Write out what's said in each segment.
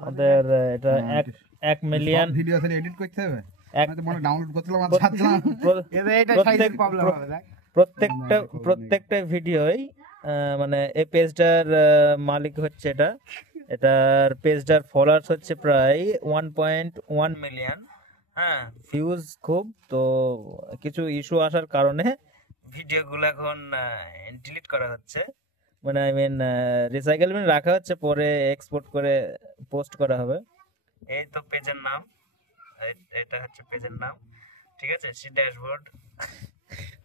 আমাদের এটা 1 million video আছে এডিট করতে হবে আমি তো মনে ডাউনলোড করছিলাম আর প্রত্যেকটা ভিডিওই মানে এই পেজটার মালিক হচ্ছে এটার পেজটার ফলোয়ার্স হচ্ছে প্রায় 1.1 মিলিয়ন। হ্যাঁ, ভিউজ খুব, তো কিছু ইস্যু আসার কারণে ভিডিওগুলো এখন ডিলিট করা হচ্ছে, মানে আই মিন রিসাইকেলমেন্ট রাখা হচ্ছে, পরে এক্সপোর্ট করে পোস্ট করা হবে। এই তো পেজের নাম, এটা হচ্ছে পেজের নাম, ঠিক আছে, সি ড্যাশবোর্ড,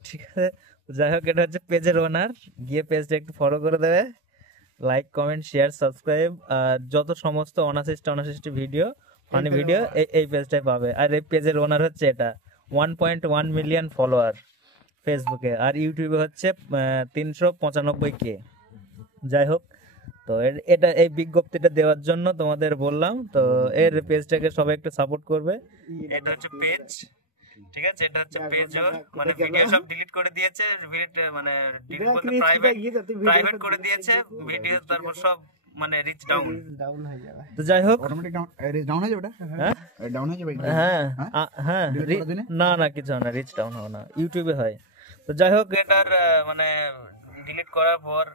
ঠিক আছে। যাই হোক, এটা হচ্ছে পেজের ওনার, গিয়ে পেজটা একটু ফলো করে দেবে, লাইক কমেন্ট শেয়ার সাবস্ক্রাইব, আর যত সমস্ত অনাসিস্ট ভিডিও ফানি ভিডিও এই পেজটায় পাবে। আর এই পেজের ওনার হচ্ছে এটা 1.1 মিলিয়ন ফলোয়ার ফেসবুকে, আর ইউটিউবে হচ্ছে 395K। যাই হোক, তো এটা এই বিজ্ঞপ্তিটা দেওয়ার জন্য তোমাদের বললাম, তো এর পেজটাকে সবাই একটু সাপোর্ট করবে। এটা হচ্ছে পেজ, ঠিক আছে, এটা হচ্ছে পেজ, মানে ভিডিও সব ডিলিট করে দিয়েছে, মানে ডিলিট বলতে প্রাইভেট করে দিয়েছে ভিডিও, তারপর সব মানে রিচ ডাউন হয়ে যাবে। তো যাই হোক, অটোমেটিক ডাউন হয়ে যাবে, হ্যাঁ ডাউন হয়ে যাবে, হ্যাঁ হ্যাঁ, না কিছু না, রিচ ডাউন হবে না, ইউটিউবে হয়। তো যাই হোক, এটার মানে ডিলিট করার পর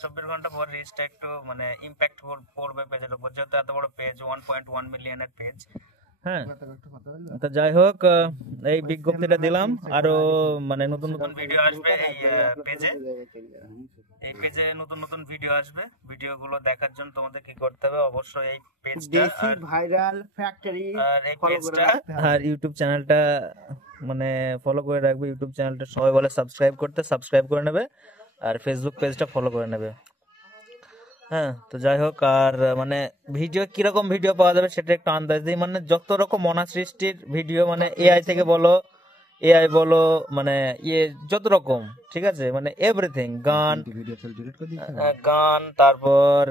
24 ঘন্টা পর রিচটা একটু মানে ইম্প্যাক্ট পড়বে পেজের উপর, যেহেতু এত বড় পেজ, 1.1 মিলিয়নের পেজ। হ্যাঁ, তো যাই হোক, এই বিজ্ঞপ্তিটা দিলাম, আরো মানে নতুন ভিডিও আসবে এই পেজে নতুন ভিডিও আসবে। ভিডিওগুলো দেখার জন্য তোমাদের কি করতে হবে, অবশ্যই এই পেজটা ভাইরাল ফ্যাক্টরি আর ইউটিউব চ্যানেলটা মানে ফলো করে রাখবে। ইউটিউব চ্যানেলটা সবাই বলে সাবস্ক্রাইব করে নেবে, আর ফেসবুক পেজটা ফলো করে নেবে। হ্যাঁ, তো যাই হোক, আর মানে ভিডিও কিরকম ভিডিও পাওয়া যাবে সেটা একটু আন্দাজ দিই। মানে যত রকম সৃষ্টির ভিডিও, মানে এআই থেকে বলো, মানে যত রকম, ঠিক আছে, মানে এভরিথিং, গান, তারপর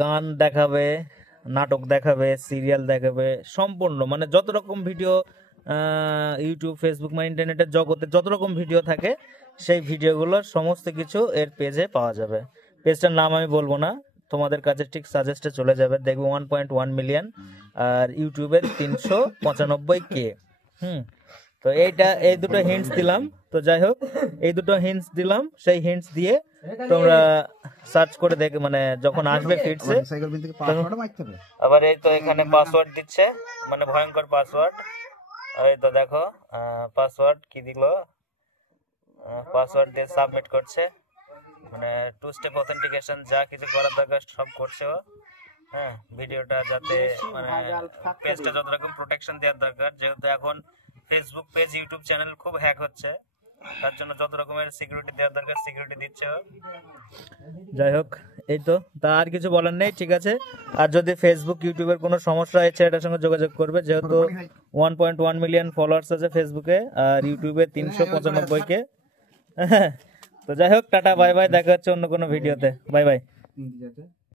গান দেখাবে, নাটক দেখাবে, সিরিয়াল দেখাবে, সম্পূর্ণ মানে যত রকম ভিডিও ইউটিউব, ফেসবুক বা ইন্টারনেটের জগতে যত রকম ভিডিও থাকে, সেই ভিডিওগুলোর সমস্ত কিছু এর পেজে পাওয়া যাবে। পেজটার নাম আমি বলবো না, তোমাদের কাছে ঠিক সাজেস্টে চলে যাবে, দেখবে 1.1 মিলিয়ন, আর ইউটিউবের 395K। তো এই দুটো হিন্টস দিলাম। তো যাই হোক, এই দুটো হিন্টস দিলাম, সেই হিন্টস দিয়ে তোমরা সার্চ করে দেখে, মানে যখন আসবে ফিডসে, আবার এই তো এখানে পাসওয়ার্ড দিচ্ছে, মানে ভয়ঙ্কর পাসওয়ার্ড, এই তো দেখো পাসওয়ার্ড কি দিল, পাসওয়ার্ড দিয়ে সাবমিট করছে, মানে 2 স্টেপ অথেন্টিকেশন যা কিছু করার দরকার সব করছে ও। হ্যাঁ, ভিডিওটা যাতে মানে পেজটা যত রকম প্রোটেকশন দেওয়ার দরকার, যেহেতু এখন ফেসবুক পেজ, ইউটিউব চ্যানেল খুব হ্যাক হচ্ছে, তার জন্য যত রকমের সিকিউরিটি দেওয়ার দরকার সিকিউরিটি দিচ্ছে ও। যাই হোক, এই তো, তা আর কিছু বলার নেই, ঠিক আছে। আর যদি ফেসবুক ইউটিউবের কোনো সমস্যা হয়েছে, এটার সঙ্গে যোগাযোগ করবে, যেহেতু 1.1 মিলিয়ন ফলোয়ার্স আছে ফেসবুকে, আর ইউটিউবে 395K। তো যাই হোক, টাটা বাই বাই, দেখা হচ্ছে অন্য কোনো ভিডিওতে, বাই বাই।